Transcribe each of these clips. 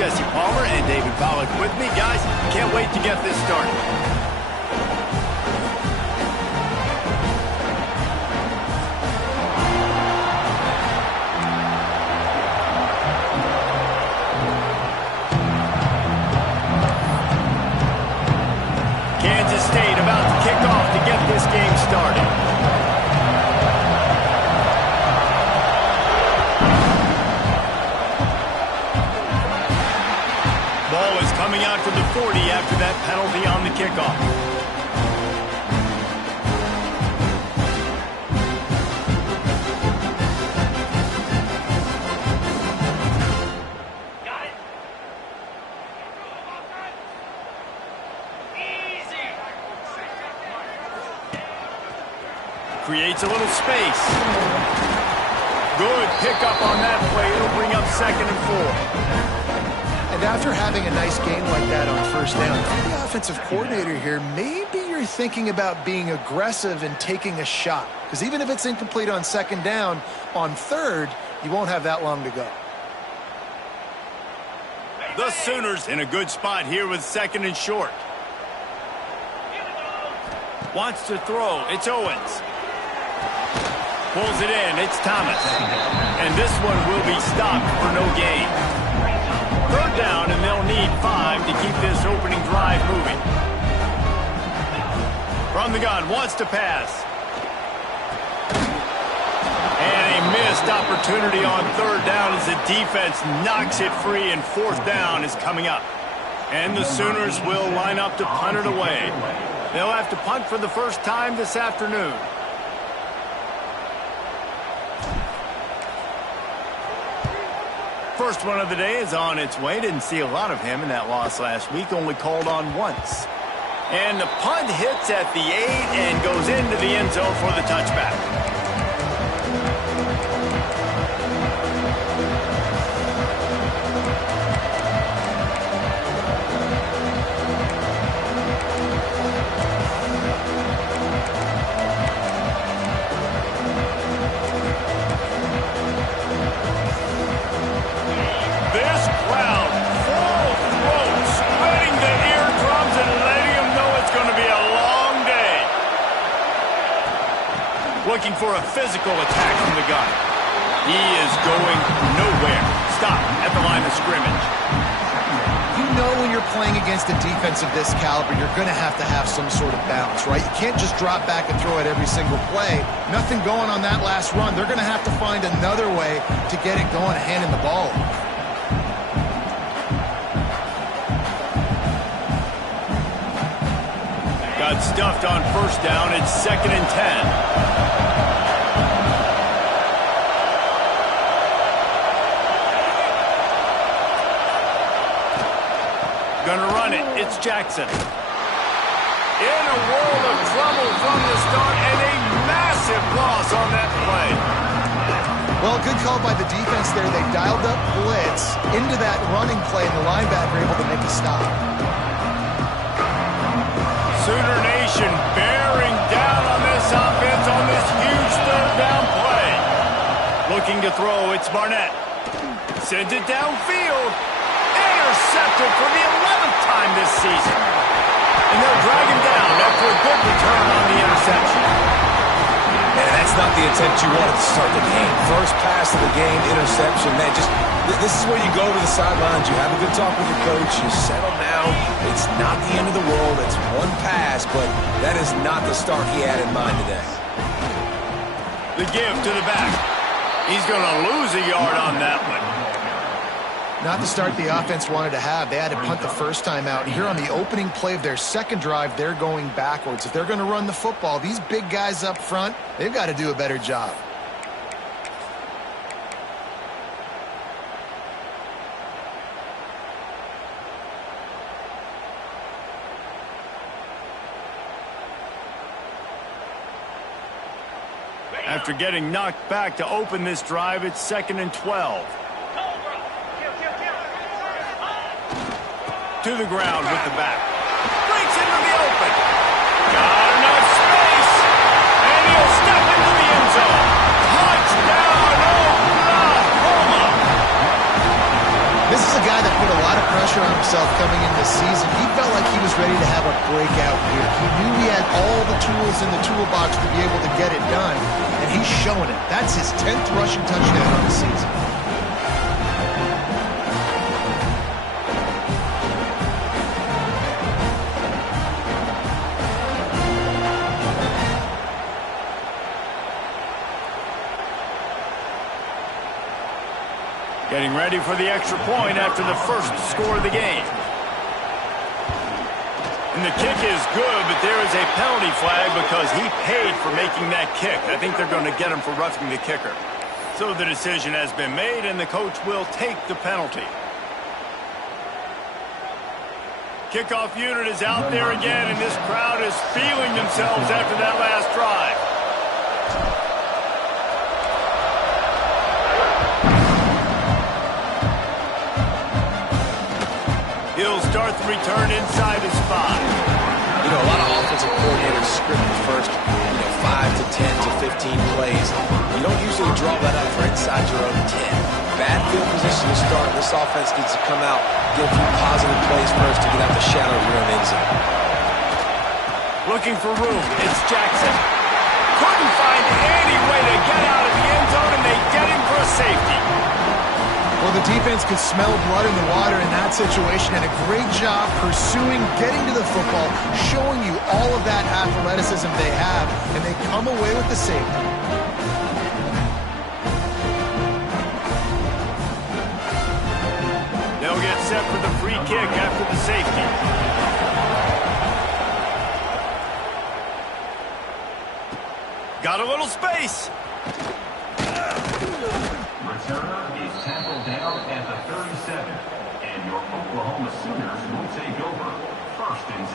Jesse Palmer and David Pollack with me. Guys, can't wait to get this started. Kansas State about to kick off to get this game started. Ball is coming out to the 40 after that penalty on the kickoff. Got it. Easy. Creates a little space. Good pickup on that play. It'll bring up 2nd and 4. And after having a nice game like that on first down, if you're the offensive coordinator here, maybe you're thinking about being aggressive and taking a shot. Because even if it's incomplete on 2nd down, on 3rd, you won't have that long to go. The Sooners in a good spot here with 2nd and short. Wants to throw. It's Owens. Pulls it in. It's Thomas. And this one will be stopped for no gain. 3rd down, and they'll need 5 to keep this opening drive moving. From the gun, wants to pass. And a missed opportunity on 3rd down as the defense knocks it free, and 4th down is coming up. And the Sooners will line up to punt it away. They'll have to punt for the first time this afternoon. First one of the day is on its way. Didn't see a lot of him in that loss last week. Only called on once. And the punt hits at the 8 and goes into the end zone for the touchback. Looking for a physical attack from the gun. He is going nowhere. Stop at the line of scrimmage. You know when you're playing against a defense of this caliber, you're going to have some sort of balance, right? You can't just drop back and throw it every single play. Nothing going on that last run. They're going to have to find another way to get it going, handing the ball off. Got stuffed on 1st down. It's 2nd and 10. Gonna run it. It's Jackson. In a world of trouble from the start, and a massive loss on that play. Well, good call by the defense there. They dialed up blitz into that running play, and the linebacker able to make a stop. Sooner Nation bearing down on this offense on this huge 3rd down play. Looking to throw. It's Barnett. Sends it downfield. Intercepted for the 11th time this season. And they'll drag him down after a good return on the interception. Man, that's not the intent you wanted to start the game. First pass of the game, interception. Man, this is where you go to the sidelines. You have a good talk with your coach. You settle down. It's not the end of the world. It's one pass, but that is not the start he had in mind today. The give to the back. He's going to lose a yard on that one. Not the start the offense wanted to have. They had to punt the first time out. Here on the opening play of their 2nd drive, they're going backwards. If they're going to run the football, these big guys up front, they've got to do a better job. After getting knocked back to open this drive, it's 2nd and 12. To the ground with the back. Breaks into the open. Got enough space. And he'll step into the end zone. Touchdown, Oklahoma. This is a guy that put a lot of pressure on himself coming into this season. He felt like he was ready to have a breakout year. He knew he had all the tools in the toolbox to be able to get it done, and he's showing it. That's his 10th rushing touchdown on the season. Getting ready for the extra point after the first score of the game. And the kick is good, but there is a penalty flag because he paid for making that kick. I think they're going to get him for roughing the kicker. So the decision has been made, and the coach will take the penalty. Kickoff unit is out there again, and this crowd is feeling themselves after that last drive. He'll start the return inside his 5. You know, a lot of offensive coordinators script the first 5 to 10 to 15 plays. You don't usually draw that up for inside your own 10. Bad field position to start. This offense needs to come out, get a few positive plays first to get out the shallow rear end zone. Looking for room. It's Jackson. Couldn't find any way to get out of the end zone, and they get him for a safety. Well, the defense could smell blood in the water in that situation, and a great job pursuing, getting to the football, showing you all of that athleticism they have, and they come away with the safety. They'll get set for the free kick after the safety. Got a little space. Returner is tackled down at the 37, and your Oklahoma Sooners will take over 1st and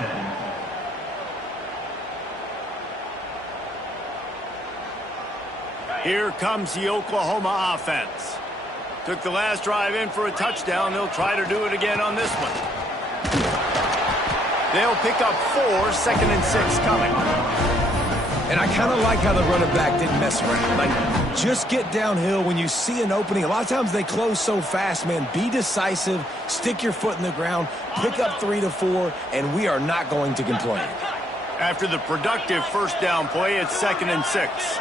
10. Here comes the Oklahoma offense. Took the last drive in for a touchdown. They'll try to do it again on this one. They'll pick up 4, 2nd and 6 coming. And I kind of like how the running back didn't mess around. Like, just get downhill when you see an opening. A lot of times they close so fast, man. Be decisive, stick your foot in the ground, pick up 3 to 4, and we are not going to complain. After the productive first down play, it's 2nd and 6.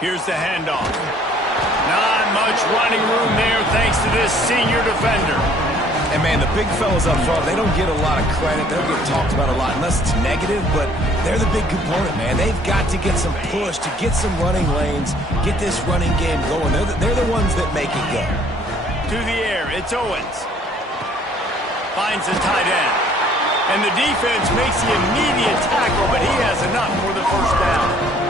Here's the handoff. Not much running room there thanks to this senior defender. And, man, the big fellas up front, they don't get a lot of credit. They don't get talked about a lot unless it's negative, but they're the big component, man. They've got to get some push, to get some running lanes, get this running game going. They're the ones that make it go. To the air, it's Owens. Finds the tight end. And the defense makes the immediate tackle, but he has enough for the first down.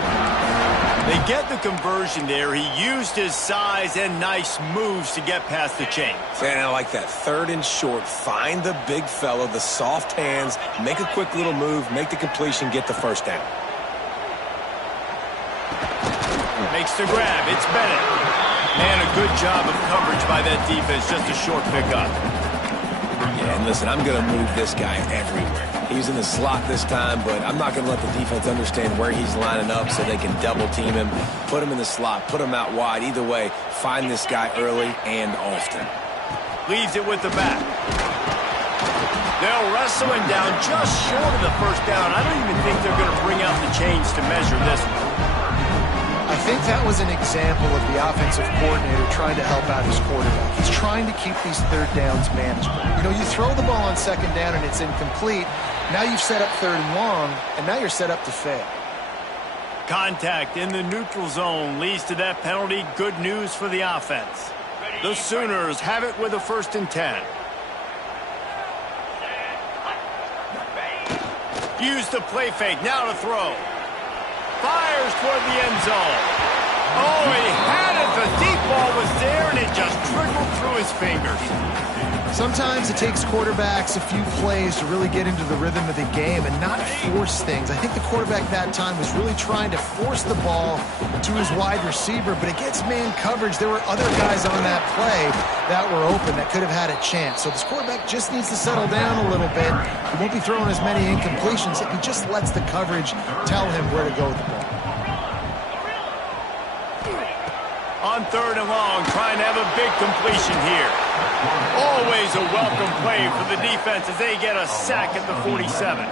They get the conversion there. He used his size and nice moves to get past the chains. And I like that 3rd and short. Find the big fella, the soft hands, make a quick little move, make the completion, get the first down. Makes the grab. It's Bennett. Man, a good job of coverage by that defense. Just a short pickup. Yeah, and listen, I'm going to move this guy everywhere. He's in the slot this time, but I'm not going to let the defense understand where he's lining up so they can double team him, put him in the slot, put him out wide. Either way, find this guy early and often. Leaves it with the back. They'll wrestle him down just short of the first down. I don't even think they're going to bring out the chains to measure this one. I think that was an example of the offensive coordinator trying to help out his quarterback. He's trying to keep these 3rd downs manageable. You know, you throw the ball on 2nd down and it's incomplete. Now you've set up 3rd and long, and now you're set up to fail. Contact in the neutral zone leads to that penalty. Good news for the offense. The Sooners have it with a 1st and 10. Use the play fake. Now to throw. Fires toward the end zone. Oh, he had it. The deep ball was there, and it just trickled through his fingers. Sometimes it takes quarterbacks a few plays to really get into the rhythm of the game and not force things. I think the quarterback that time was really trying to force the ball to his wide receiver, but against man coverage, there were other guys on that play that were open that could have had a chance. So this quarterback just needs to settle down a little bit. He won't be throwing as many incompletions if he just lets the coverage tell him where to go with the ball. On 3rd and long, trying to have a big completion here. Always a welcome play for the defense as they get a sack at the 47.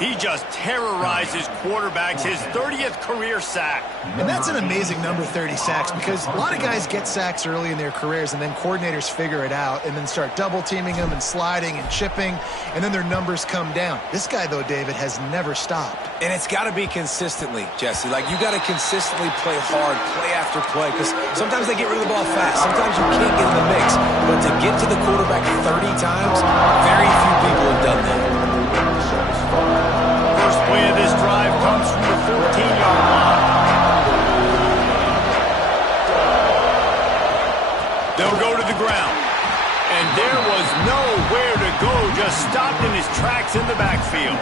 He just terrorizes quarterbacks, his 30th career sack. And that's an amazing number, 30 sacks, because a lot of guys get sacks early in their careers, and then coordinators figure it out and then start double-teaming them and sliding and chipping, and then their numbers come down. This guy, though, David, has never stopped. And it's got to be consistently, Jesse. Like, you got to consistently play hard, play after play, because sometimes they get rid of the ball fast. Sometimes you can't get in the mix. But to get to the quarterback 30 times, very few people have done that. First play of this drive comes from the 14-yard line. They'll go to the ground. And there was nowhere to go, just stopped in his tracks in the backfield.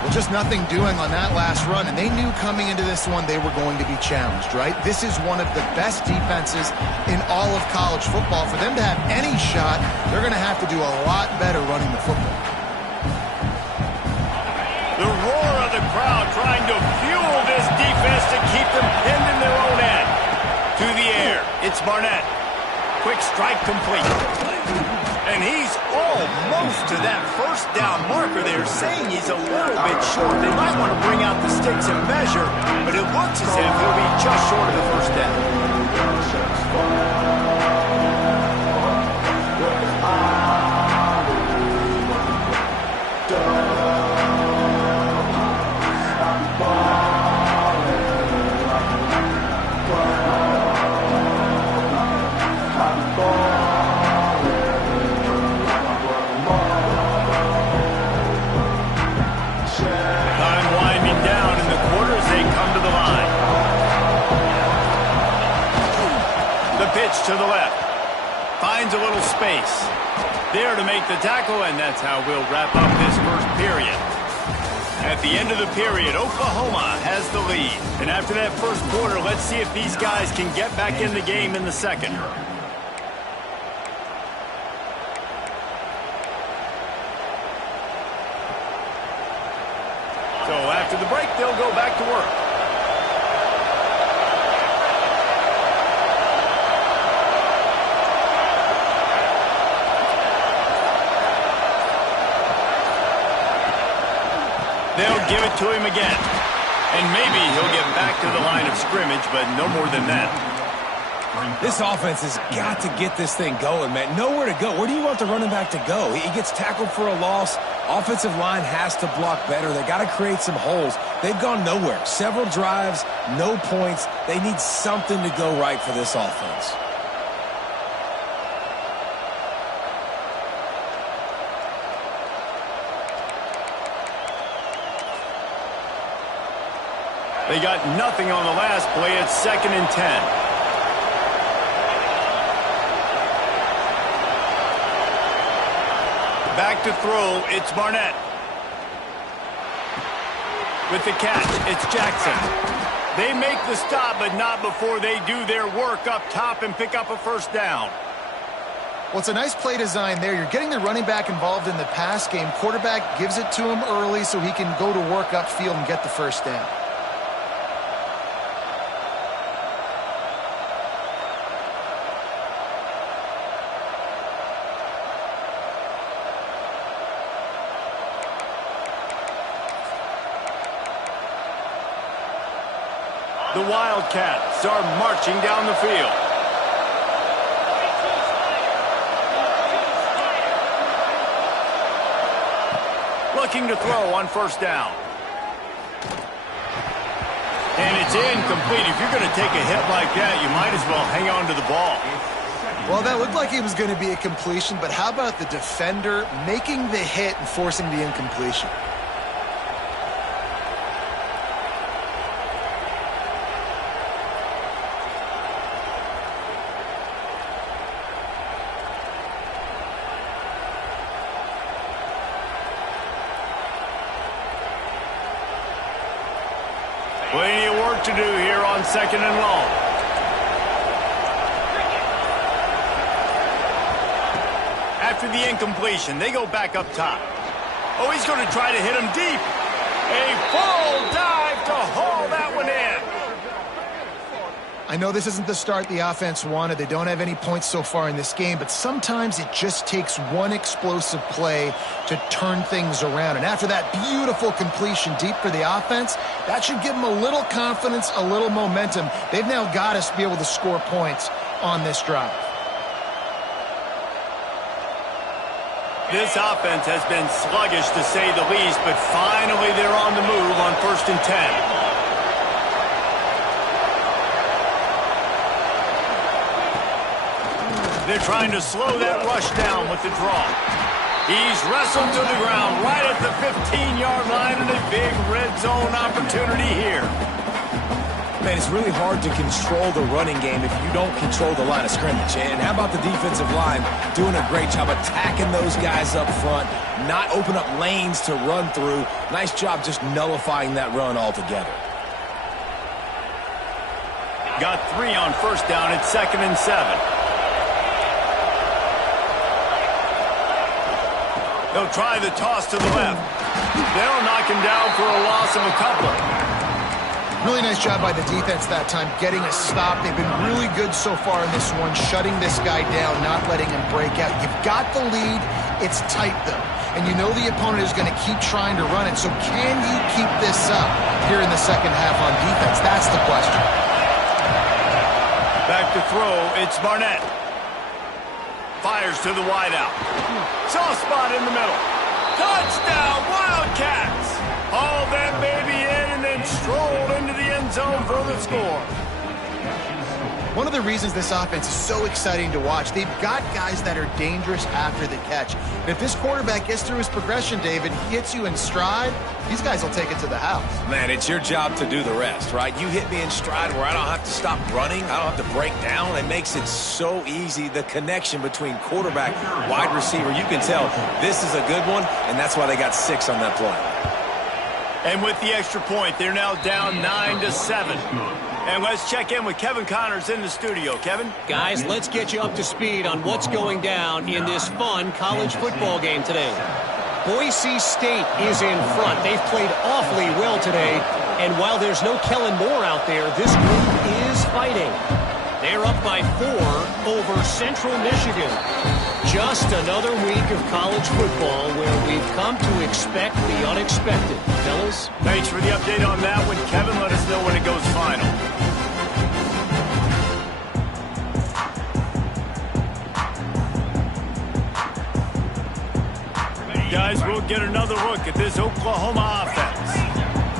Well, just nothing doing on that last run, and they knew coming into this one they were going to be challenged, right? This is one of the best defenses in all of college football. For them to have any shot, they're going to have to do a lot better running the football. The roar of the crowd trying to fuel this defense to keep them pinned in their own end. To the air, it's Barnett. Quick strike complete. And he's almost to that first down marker there, saying he's a little bit short. They might want to bring out the sticks and measure, but it looks as if he'll be just short of the first down. To the left. Finds a little space. There to make the tackle, and that's how we'll wrap up this first period. At the end of the period, Oklahoma has the lead. And after that first quarter, let's see if these guys can get back in the game in the second. So after the break, they'll go back to work. They'll give it to him again. And maybe he'll get back to the line of scrimmage, but no more than that. This offense has got to get this thing going, man. Nowhere to go. Where do you want the running back to go? He gets tackled for a loss. Offensive line has to block better. They got to create some holes. They've gone nowhere. Several drives, no points. They need something to go right for this offense. They got nothing on the last play. It's 2nd and 10. Back to throw, it's Barnett. With the catch, it's Jackson. They make the stop, but not before they do their work up top and pick up a first down. Well, it's a nice play design there. You're getting the running back involved in the pass game. Quarterback gives it to him early so he can go to work upfield and get the first down. The Wildcats are marching down the field. Looking to throw on first down. And it's incomplete. If you're going to take a hit like that, you might as well hang on to the ball. Well, that looked like it was going to be a completion, but how about the defender making the hit and forcing the incompletion? Plenty of work to do here on 2nd and long. After the incompletion, they go back up top. Oh, he's going to try to hit him deep. A full dive to haul that one in. I know this isn't the start the offense wanted. They don't have any points so far in this game, but sometimes it just takes one explosive play to turn things around. And after that beautiful completion deep for the offense, that should give them a little confidence, a little momentum. They've now got us to be able to score points on this drive. This offense has been sluggish to say the least, but finally they're on the move on 1st and 10. They're trying to slow that rush down with the draw. He's wrestled to the ground right at the 15-yard line, and a big red zone opportunity here. Man, it's really hard to control the running game if you don't control the line of scrimmage. And how about the defensive line doing a great job attacking those guys up front, not open up lanes to run through. Nice job just nullifying that run altogether. Got 3 on 1st down at 2nd and 7. They'll try the toss to the left. They'll knock him down for a loss of a couple. Really nice job by the defense that time, getting a stop. They've been really good so far in this one, shutting this guy down, not letting him break out. You've got the lead. It's tight, though. And you know the opponent is going to keep trying to run it. So can you keep this up here in the second half on defense? That's the question. Back to throw. It's Barnett. Fires to the wideout. Soft spot in the middle. Touchdown, Wildcats! Hauled that baby in and then strolled into the end zone for the score. One of the reasons this offense is so exciting to watch, they've got guys that are dangerous after the catch. And if this quarterback gets through his progression, David, hits you in stride, these guys will take it to the house. Man, it's your job to do the rest, right? You hit me in stride where I don't have to stop running. I don't have to break down. It makes it so easy. The connection between quarterback, wide receiver, you can tell this is a good one, and that's why they got 6 on that play. And with the extra point, they're now down 9-7. And let's check in with Kevin Connors in the studio. Kevin? Guys, let's get you up to speed on what's going down in this fun college football game today. Boise State is in front. They've played awfully well today. And while there's no Kellen Moore out there, this group is fighting. They're up by 4 over Central Michigan. Just another week of college football where we've come to expect the unexpected. Fellas? Thanks for the update on that one, Kevin. Let us know when it goes final. Guys, we'll get another look at this Oklahoma offense.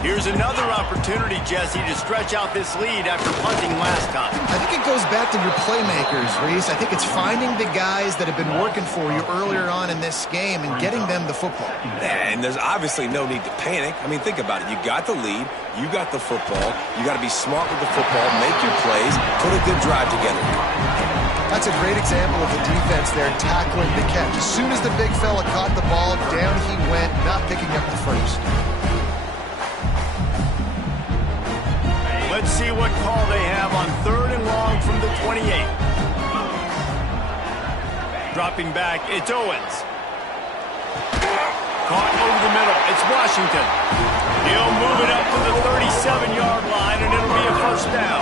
Here's another opportunity, Jesse, to stretch out this lead after punting last time. I think it goes back to your playmakers, Reese. I think it's finding the guys that have been working for you earlier on in this game and getting them the football. And there's obviously no need to panic. I mean, think about it. You got the lead. You got the football. You got to be smart with the football, make your plays, put a good drive together. That's a great example of the defense there tackling the catch. As soon as the big fella caught the ball, down he went, not picking up the first. Let's see what call they have on 3rd and long from the 28. Dropping back, it's Owens. Caught over the middle, it's Washington. He'll move it up to the 37-yard line, and it'll be a 1st down.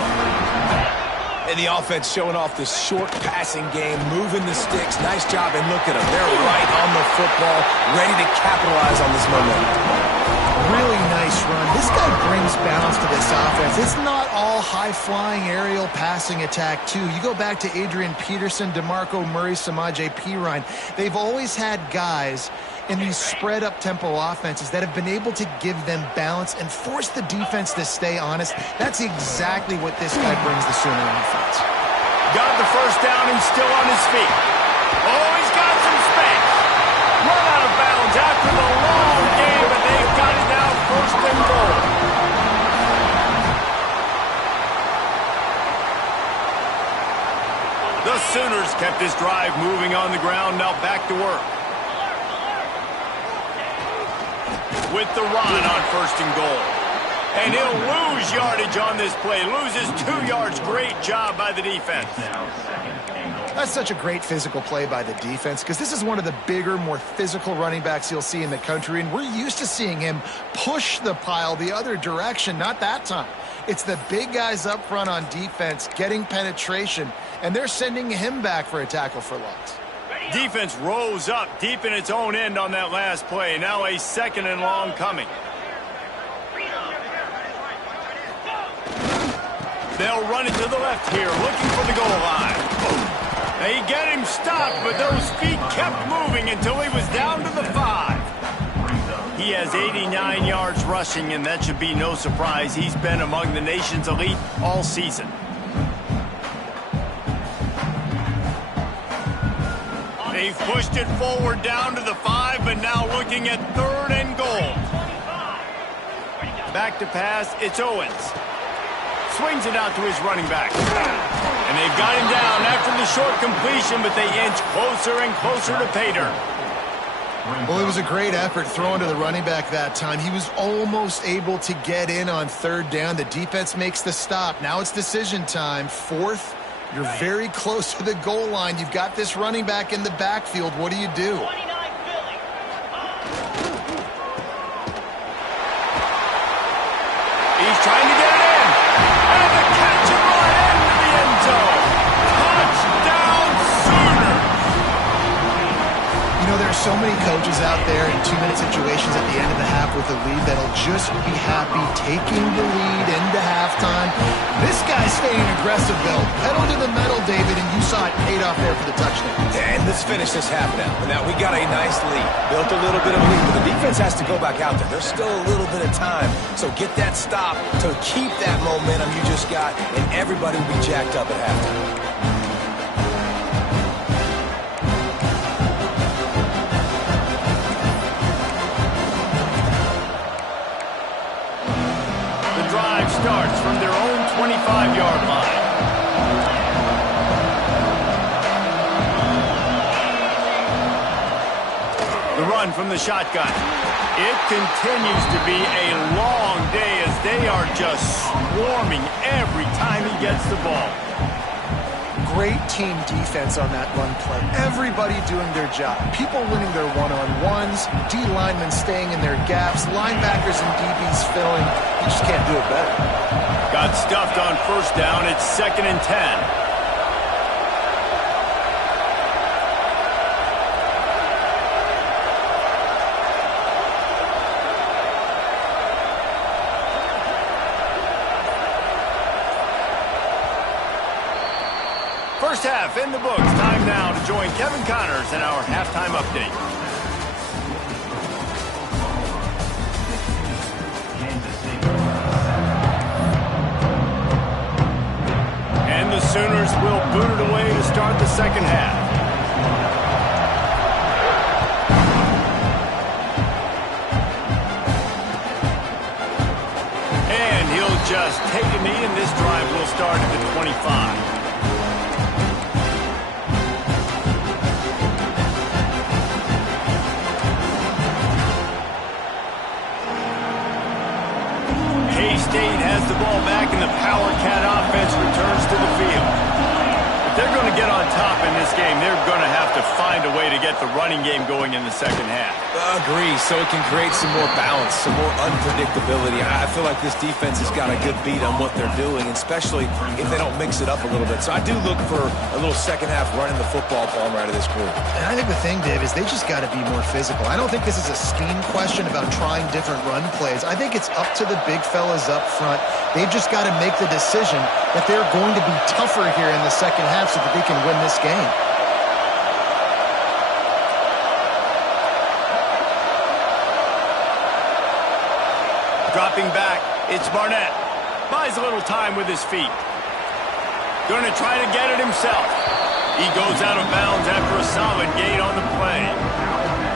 And the offense showing off this short passing game, moving the sticks. Nice job, and look at them. They're right on the football, ready to capitalize on this momentum. Really nice run. This guy brings balance to this offense. It's not all high-flying aerial passing attack, too. You go back to Adrian Peterson, DeMarco Murray, Samaje Perine. They've always had guys in these spread-up tempo offenses that have been able to give them balance and force the defense to stay honest. That's exactly what this guy brings the Sooner offense. Got the 1st down and still on his feet. Oh, he's got some space. Run out of bounds after the long game, but they've got it now 1st and goal. The Sooners kept this drive moving on the ground, now back to work. With the run on 1st and goal. And he'll lose yardage on this play. Loses 2 yards. Great job by the defense. That's such a great physical play by the defense because this is one of the bigger, more physical running backs you'll see in the country, and we're used to seeing him push the pile the other direction, not that time. It's the big guys up front on defense getting penetration, and they're sending him back for a tackle for loss. Defense rose up deep in its own end on that last play. Now a second and long coming. They'll run it to the left here, looking for the goal line. They get him stopped, but those feet kept moving until he was down to the 5. He has 89 yards rushing, and that should be no surprise. He's been among the nation's elite all season. They've pushed it forward down to the 5, but now looking at 3rd and goal. Back to pass, it's Owens. Swings it out to his running back. And they've got him down after the short completion, but they inch closer and closer to pay dirt. Well, it was a great effort throwing to the running back that time. He was almost able to get in on 3rd down. The defense makes the stop. Now it's decision time. 4th, you're very close to the goal line. You've got this running back in the backfield. What do you do? He's trying to get it in. And the catch at right into the end zone. Touchdown, Sooners. You know, there are so many coaches out there in 2-minute situations at the end of the half with a lead that'll just be happy taking the lead into halftime. This guy's staying aggressive, Bill. Pedal to the metal, David, and you saw it paid off there for the touchdown. And let's finish this half now. Now, we got a nice lead. Built a little bit of lead, but the defense has to go back out there. There's still a little bit of time. So get that stop to keep that momentum you just got, and everybody will be jacked up at halftime. Starts from their own 25-yard line. The run from the shotgun. It continues to be a long day as they are just swarming every time he gets the ball. Great team defense on that run play. Everybody doing their job. People winning their one-on-ones, D linemen staying in their gaps, linebackers and DBs filling. You just can't do it better. Got stuffed on 1st down. It's 2nd and 10. First half in the books. Time now to join Kevin Connors in our halftime update. And the Sooners will boot it away to start the second half. And he'll just take a knee, and this drive will start at the 25. K-State has the ball back, and the Power Cat offense returns to the field. If they're going to get on top in this game, they're going to have to find a way to get the running game going in the second half. Agree, so it can create some more balance, some more unpredictability. I feel like this defense has got a good beat on what they're doing, especially if they don't mix it up a little bit. So I do look for a little second half running the football Palmer out of this group. And I think the thing, Dave, is they just got to be more physical. I don't think this is a scheme question about trying different run plays. I think it's up to the big fellas up front. They've just got to make the decision that they're going to be tougher here in the second half so that they can win this game. Dropping back, it's Barnett. Buys a little time with his feet. Going to try to get it himself. He goes out of bounds after a solid gain on the play.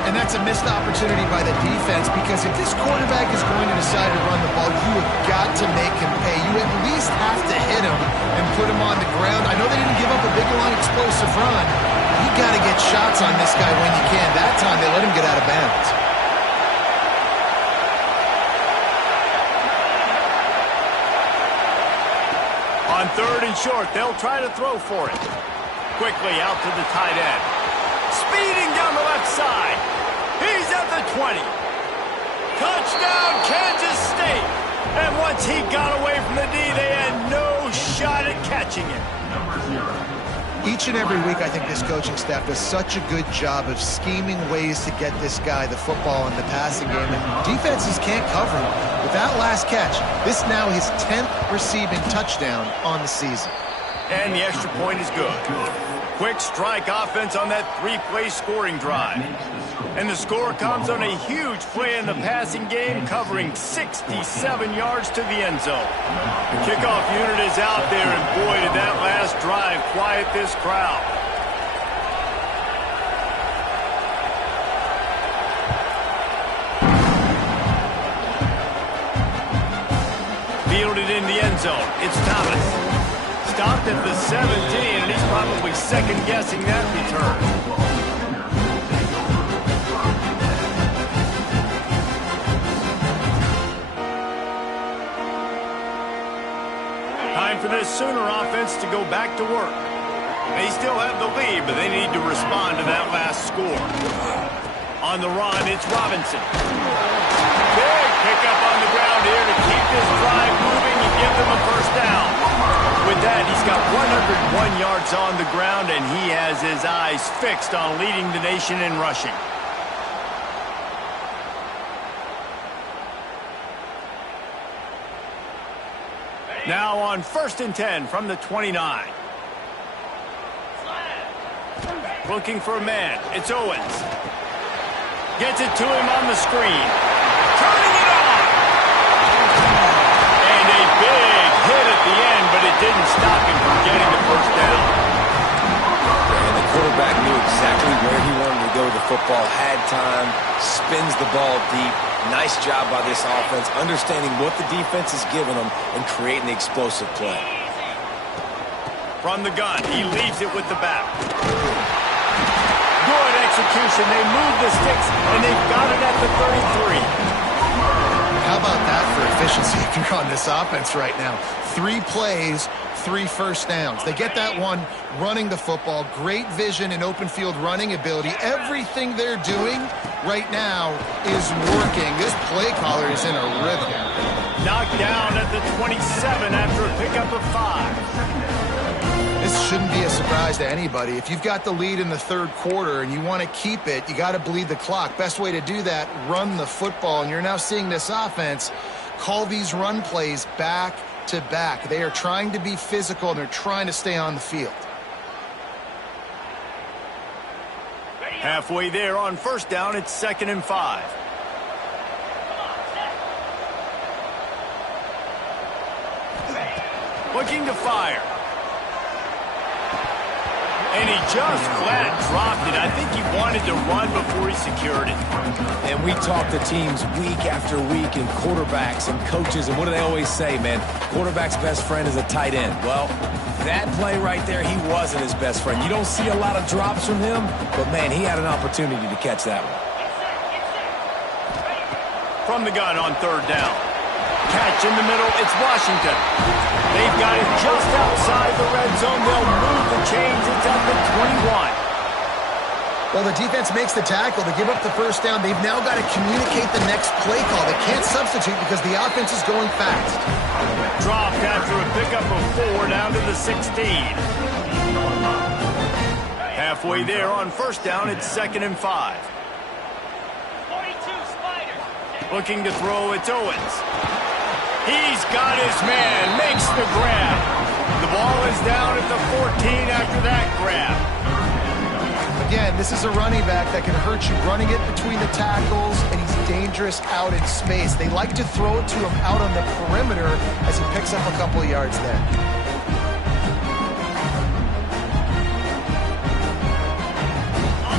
And that's a missed opportunity by the defense, because if this quarterback is going to decide to run the ball, you have got to make him pay. You at least have to hit him and put him on the ground. I know they didn't give up a big, long, explosive run. You got to get shots on this guy when you can. That time, they let him get out of bounds. On 3rd and short, they'll try to throw for it. Quickly out to the tight end. Speeding down the left side. He's at the 20. Touchdown, Kansas State. And once he got away from the D, they had no shot at catching it. Each and every week, I think this coaching staff does such a good job of scheming ways to get this guy the football in the passing game, and defenses can't cover him. With that last catch, this now his 10th receiving touchdown on the season. And the extra point is good. Quick strike offense on that three-play scoring drive. And the score comes on a huge play in the passing game, covering 67 yards to the end zone. The kickoff unit is out there, and boy, did that last drive quiet this crowd. Fielded in the end zone. It's Thomas. Stopped at the 17, and he's probably second-guessing that return. Time for this Sooner offense to go back to work. They still have the lead, but they need to respond to that last score. On the run, it's Robinson. Big pickup on the ground here to keep this drive moving and give them a first down. With that, he's got 101 yards on the ground, and he has his eyes fixed on leading the nation in rushing. Now on 1st and 10 from the 29. Looking for a man. It's Owens. Gets it to him on the screen. Turning it on! And a big hit at the end, but it didn't stop him from getting the first down. And the quarterback knew exactly where he wanted to go with the football, had time, spins the ball deep. Nice job by this offense, understanding what the defense is giving them and creating the explosive play. From the gun, he leaves it with the back. Good execution. They move the sticks, and they've got it at the 33. How about that for efficiency if you're on this offense right now? 3 plays, 3 first downs. They get that one running the football. Great vision and open field running ability. Everything they're doing right now is working. This play caller is in a rhythm. Knocked down at the 27 after a pickup of 5. This shouldn't be a surprise to anybody. If you've got the lead in the 3rd quarter and you want to keep it, you got to bleed the clock. Best way to do that, run the football. And you're now seeing this offense call these run plays back to back. They are trying to be physical, and they're trying to stay on the field. Halfway there on 1st down, it's 2nd and 5. Looking to fire. And he just flat dropped it. I think he wanted to run before he secured it. And we talk to teams week after week, and quarterbacks and coaches, and what do they always say, man? Quarterback's best friend is a tight end. Well, that play right there, he wasn't his best friend. You don't see a lot of drops from him, but, man, he had an opportunity to catch that one. From the gun on 3rd down. Catch in the middle, it's Washington. They've got it just outside the red zone. They'll move the chains. It's at the 21. Well, the defense makes the tackle to give up the first down. They've now got to communicate the next play call. They can't substitute because the offense is going fast. Dropped after a pickup of 4 down to the 16. Halfway there on 1st down, it's 2nd and 5. 42 Spider. Looking to throw, it's Owens. He's got his man, makes the grab. The ball is down at the 14 after that grab. Again, this is a running back that can hurt you running it between the tackles, and he's dangerous out in space. They like to throw it to him out on the perimeter as he picks up a couple of yards there.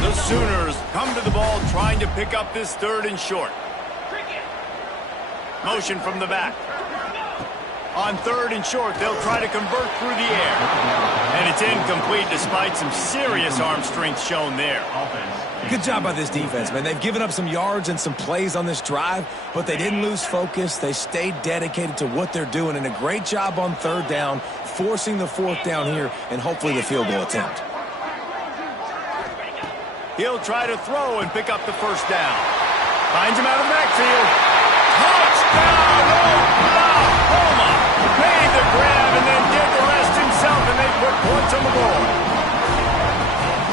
The Sooners come to the ball trying to pick up this 3rd and short. Motion from the back. On 3rd and short, they'll try to convert through the air. And it's incomplete despite some serious arm strength shown there. Good job by this defense, man. They've given up some yards and some plays on this drive, but they didn't lose focus. They stayed dedicated to what they're doing, and a great job on 3rd down, forcing the 4th down here, and hopefully the field goal attempt. He'll try to throw and pick up the first down. Finds him out of the backfield. Touchdown! Oklahoma made the grab and then did the rest himself, and they put points on the board.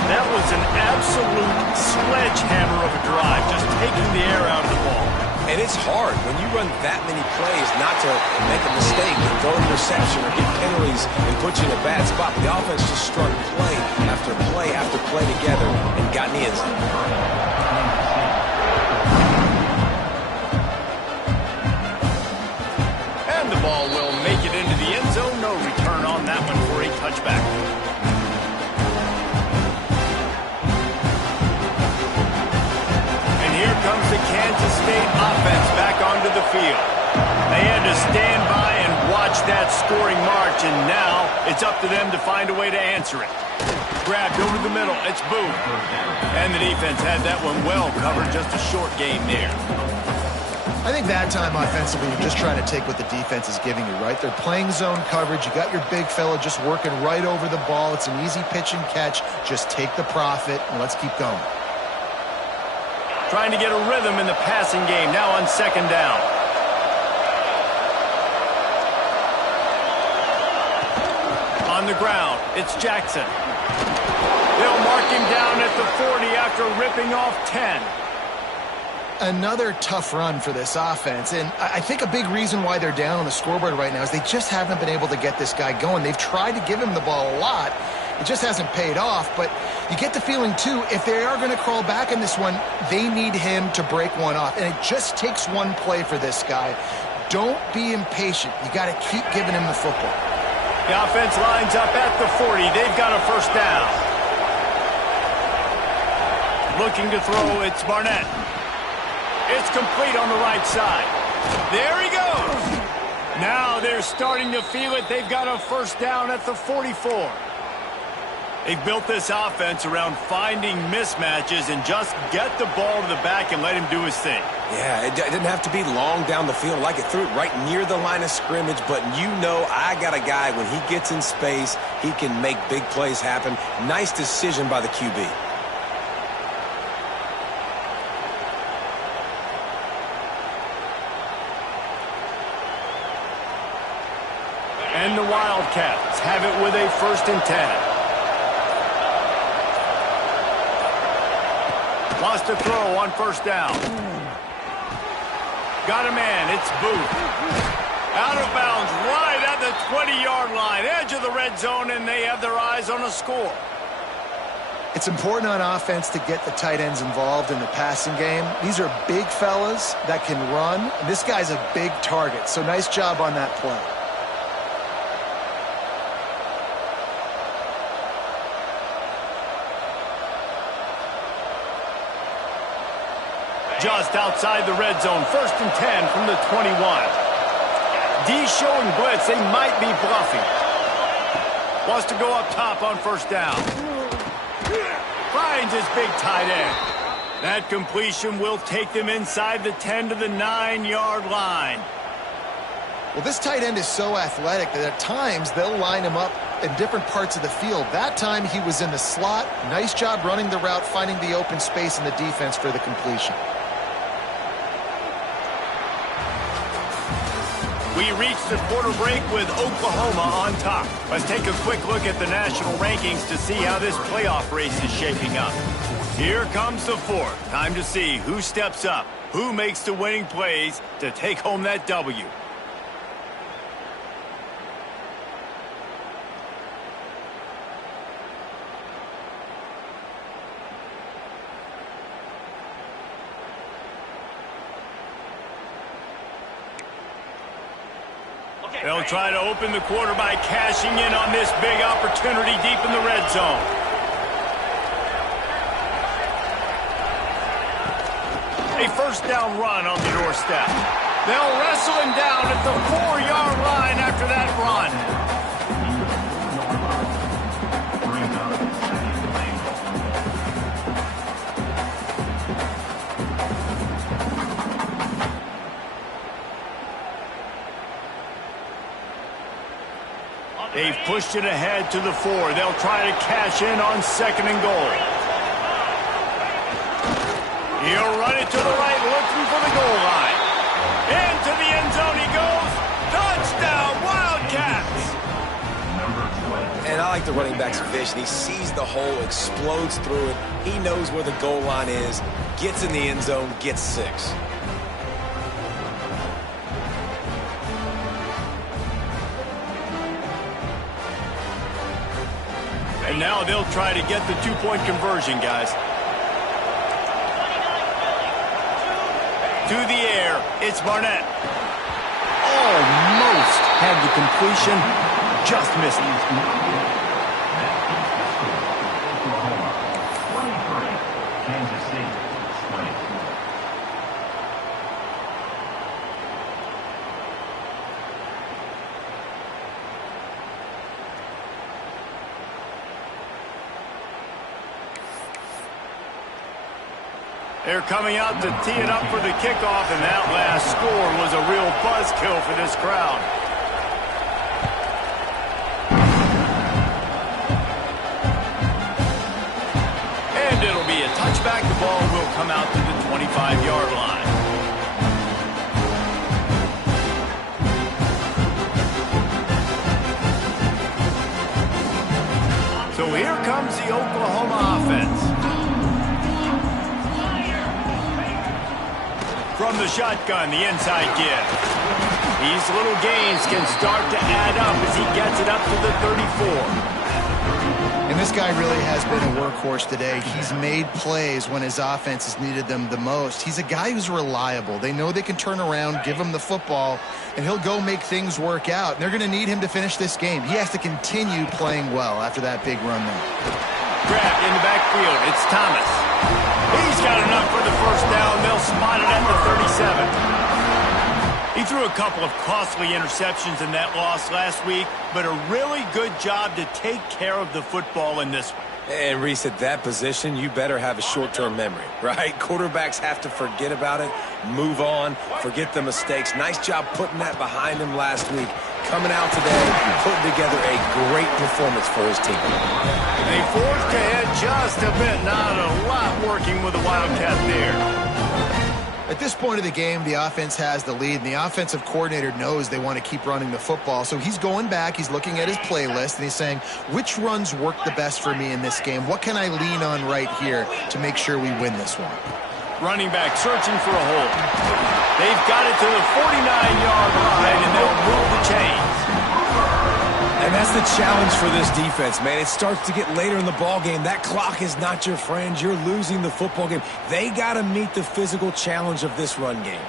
That was an absolute sledgehammer of a drive, just taking the air out of the ball. And it's hard when you run that many plays not to make a mistake and throw an interception or get penalties and put you in a bad spot. The offense just strung play after play after play together and got in the end zone. And the ball will make it into the end zone. No return on that one for a touchback. Here comes the Kansas State offense back onto the field. They had to stand by and watch that scoring march, and now it's up to them to find a way to answer it. Grabbed over the middle. It's Booth. And the defense had that one well covered. Just a short game there. I think that time offensively, you're just trying to take what the defense is giving you, right? They're playing zone coverage. You got your big fella just working right over the ball. It's an easy pitch and catch. Just take the profit, and let's keep going. Trying to get a rhythm in the passing game, now on second down. On the ground, it's Jackson. They'll mark him down at the 40 after ripping off 10. Another tough run for this offense, and I think a big reason why they're down on the scoreboard right now is they just haven't been able to get this guy going. They've tried to give him the ball a lot. It just hasn't paid off, but you get the feeling, too, if they are going to crawl back in this one, they need him to break one off, and it just takes one play for this guy. Don't be impatient. You got to keep giving him the football. The offense lines up at the 40. They've got a first down. Looking to throw, it's Barnett. It's complete on the right side. There he goes. Now they're starting to feel it. They've got a first down at the 44. They've built this offense around finding mismatches and just get the ball to the back and let him do his thing. Yeah, it didn't have to be long down the field. Like it threw it right near the line of scrimmage, but you know I got a guy, when he gets in space, he can make big plays happen. Nice decision by the QB. And the Wildcats have it with a 1st and 10. Lost a throw on first down. Got a man. It's Booth. Out of bounds right at the 20-yard line. Edge of the red zone, and they have their eyes on a score. It's important on offense to get the tight ends involved in the passing game. These are big fellas that can run. This guy's a big target, so nice job on that play. Just outside the red zone, 1st and 10 from the 21. D showing blitz. They might be bluffing. Wants to go up top on first down. Finds his big tight end. That completion will take them inside the 10 to the 9-yard line. Well, this tight end is so athletic that at times they'll line him up in different parts of the field. That time he was in the slot. Nice job running the route, finding the open space in the defense for the completion. We reached the quarter break with Oklahoma on top. Let's take a quick look at the national rankings to see how this playoff race is shaping up. Here comes the 4th. Time to see who steps up, who makes the winning plays to take home that W. They'll try to open the quarter by cashing in on this big opportunity deep in the red zone. A first down run on the doorstep. They'll wrestle him down at the 4-yard line after that run. They've pushed it ahead to the 4. They'll try to cash in on 2nd and goal. He'll run it to the right, looking for the goal line. Into the end zone he goes. Touchdown, Wildcats. And I like the running back's vision. He sees the hole, explodes through it. He knows where the goal line is, gets in the end zone, gets 6. And now they'll try to get the 2-point conversion, guys. To the air, it's Barnett. Almost had the completion, just missed it. Oklahoma 23, Kansas State 20. They're coming out to tee it up for the kickoff, and that last score was a real buzzkill for this crowd. And it'll be a touchback. The ball will come out to the 25-yard line. So here comes the Oklahoma offense. From the shotgun, the inside give. These little gains can start to add up as he gets it up to the 34. And this guy really has been a workhorse today. He's made plays when his offense has needed them the most. He's a guy who's reliable. They know they can turn around, give him the football, and he'll go make things work out. And they're going to need him to finish this game. He has to continue playing well after that big run there. Grabbed in the backfield. It's Thomas. He's got enough for the first down. They'll spot it at the 37. He threw a couple of costly interceptions in that loss last week, but a really good job to take care of the football in this one. And Reese, at that position, you better have a short-term memory, right? Quarterbacks have to forget about it, move on, forget the mistakes. Nice job putting that behind him last week. Coming out today, putting together a great performance for his team. They forced ahead just a bit. Not a lot working with the Wildcat there. At this point of the game, the offense has the lead, and the offensive coordinator knows they want to keep running the football. So he's going back, he's looking at his playlist, and he's saying, which runs work the best for me in this game? What can I lean on right here to make sure we win this one? Running back searching for a hole. They've got it to the 49-yard line, and they'll move the chains. And that's the challenge for this defense, man. It starts to get later in the ball game. That clock is not your friend. You're losing the football game. They got to meet the physical challenge of this run game.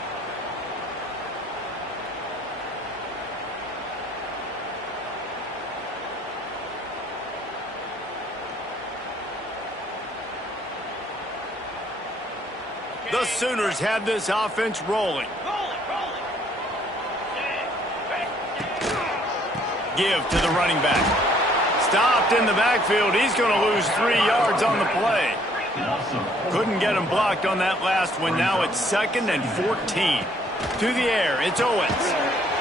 The Sooners have this offense rolling. Give to the running back. Stopped in the backfield. He's going to lose 3 yards on the play. Couldn't get him blocked on that last one. Now it's 2nd and 14. To the air, it's Owens.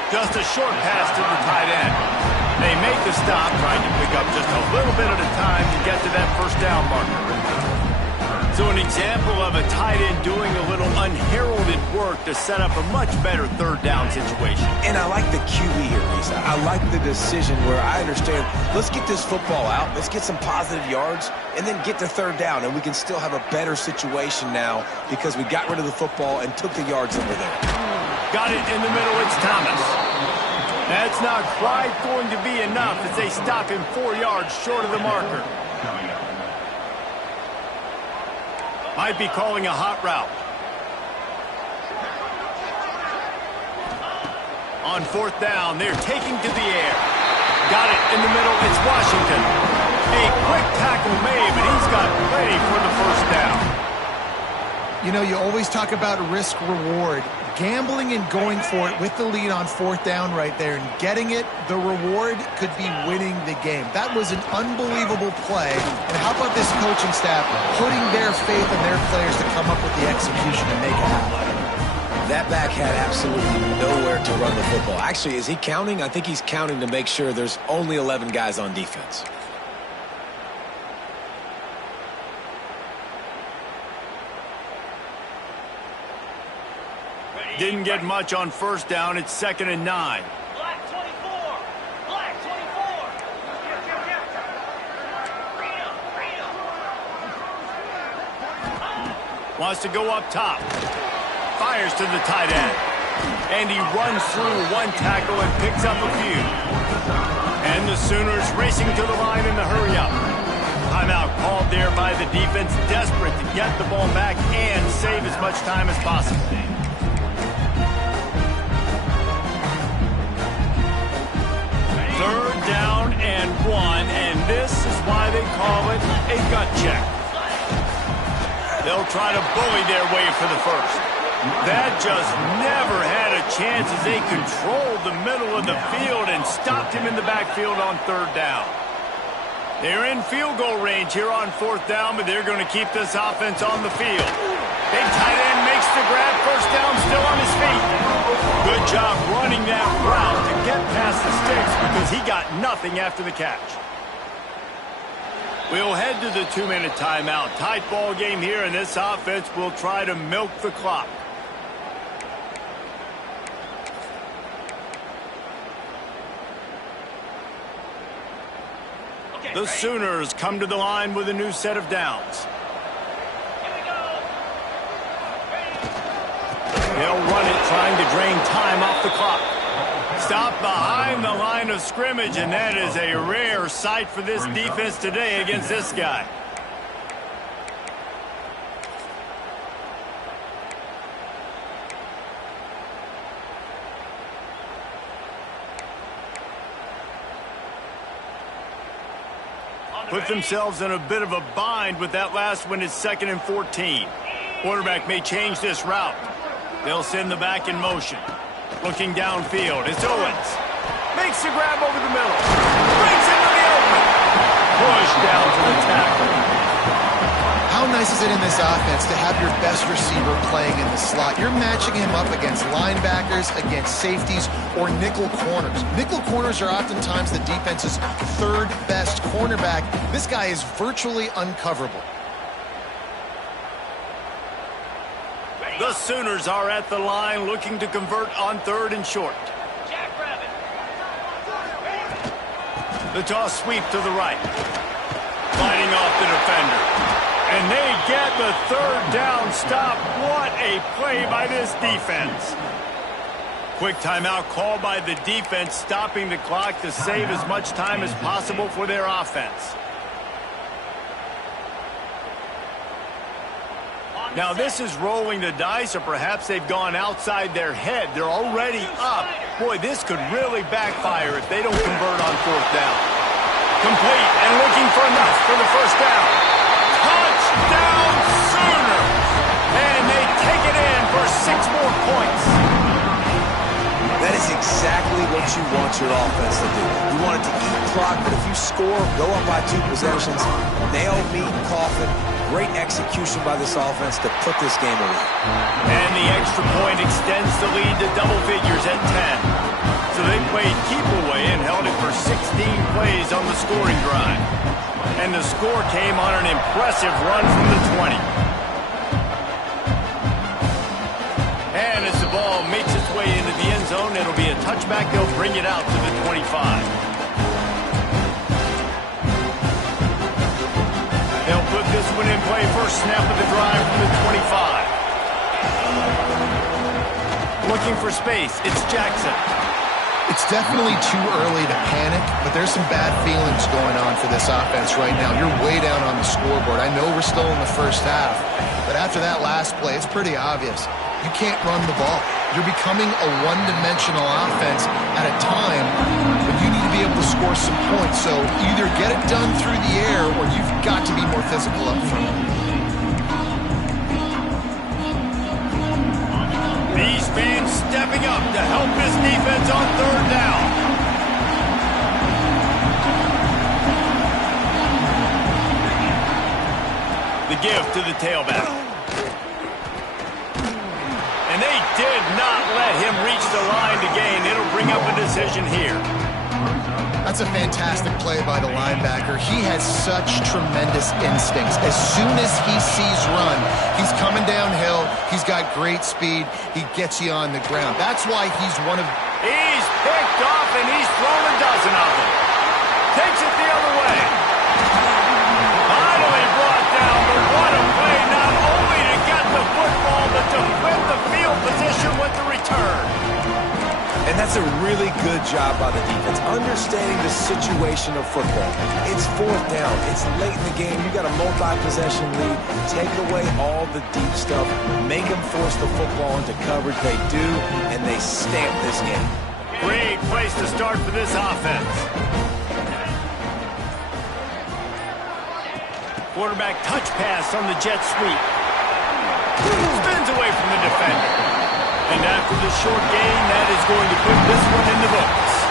Just a short pass to the tight end. They make the stop, trying to pick up just a little bit at a time to get to that first down marker. So an example of a tight end doing a little unheralded work to set up a much better third down situation. And I like the QB here, Lisa. I like the decision where I understand, let's get this football out, let's get some positive yards, and then get to third down, and we can still have a better situation now because we got rid of the football and took the yards over there. Got it in the middle, it's Thomas. That's not quite going to be enough as they stop him 4 yards short of the marker. Might be calling a hot route. On 4th down, they're taking to the air. Got it in the middle, it's Washington. A quick tackle made, but he's got plenty for the first down. You know, you always talk about risk-reward. Gambling and going for it with the lead on 4th down right there and getting it, the reward could be winning the game. That was an unbelievable play. And how about this coaching staff putting their faith in their players to come up with the execution and make it happen? That back had absolutely nowhere to run the football. Actually, is he counting? I think he's counting to make sure there's only 11 guys on defense. Didn't get much on first down. It's 2nd and 9. Black 24. Black 24. Wants to go up top. Fires to the tight end. And he runs through one tackle and picks up a few. And the Sooners racing to the line in the hurry-up. Timeout called there by the defense, desperate to get the ball back and save as much time as possible. Third down and 1, and this is why they call it a gut check. They'll try to bully their way for the first. That just never had a chance as they controlled the middle of the field and stopped him in the backfield on 3rd down. They're in field goal range here on 4th down, but they're going to keep this offense on the field. Big tight end makes the grab. First down, still on his feet. Good job running that route to get past the sticks because he got nothing after the catch. We'll head to the 2-minute timeout. Tight ball game here, and this offense will try to milk the clock. The Sooners come to the line with a new set of downs. They'll run it, trying to drain time off the clock. Stop behind the line of scrimmage, and that is a rare sight for this defense today against this guy. Put themselves in a bit of a bind with that last one. It's 2nd and 14. Quarterback may change this route. They'll send the back in motion. Looking downfield, it's Owens. Makes the grab over the middle. Brings into the open. Push down to the tackle. How nice is it in this offense to have your best receiver playing in the slot? You're matching him up against linebackers, against safeties, or nickel corners. Nickel corners are oftentimes the defense's 3rd best cornerback. This guy is virtually uncoverable. The Sooners are at the line looking to convert on 3rd and short. Jackrabbit. The toss sweep to the right. Fighting off the defender. And they get the 3rd down stop. What a play by this defense. Quick timeout called by the defense, stopping the clock to save as much time as possible for their offense. Now this is rolling the dice, or perhaps they've gone outside their head. They're already up. Boy, this could really backfire if they don't convert on 4th down. Complete and looking for enough for the first down. Touchdown Sooners! And they take it in for 6 more points. That is exactly what you want your offense to do. You want it to eat clock, but if you score, go up by 2 possessions, nail, meet, coffin. Great execution by this offense to put this game away. And the extra point extends the lead to double figures at 10. So they played keep away and held it for 16 plays on the scoring drive. And the score came on an impressive run from the 20. And as the ball makes its way into the end zone, it'll be a touchback. They'll bring it out to the 25. They'll put this one in play. First snap of the drive from the 25. Looking for space. It's Jackson. It's definitely too early to panic, but there's some bad feelings going on for this offense right now. You're way down on the scoreboard. I know we're still in the first half, but after that last play, it's pretty obvious. You can't run the ball. You're becoming a one-dimensional offense at a time when you need to be able to score some points. So either get it done through the air or you've got to be more physical up front. These fans stepping up to help this defense on 3rd down. The give to the tailback. And they did not let him reach the line to gain. It'll bring up a decision here. That's a fantastic play by the linebacker. He has such tremendous instincts. As soon as he sees run, he's coming downhill. He's got great speed. He gets you on the ground. That's why he's one of... He's picked off, and he's thrown a dozen of them. Takes it the other way. Finally brought down, but what a play, not only to get the football, but to flip the field position with the return. And that's a really good job by the defense, understanding the situation of football. It's fourth down. It's late in the game. You got a multi-possession lead. Take away all the deep stuff. Make them force the football into coverage. They do, and they stamp this game. Great place to start for this offense. Quarterback touch pass on the jet sweep. Spins away from the defender. And after the short gain, that is going to put this one in the books.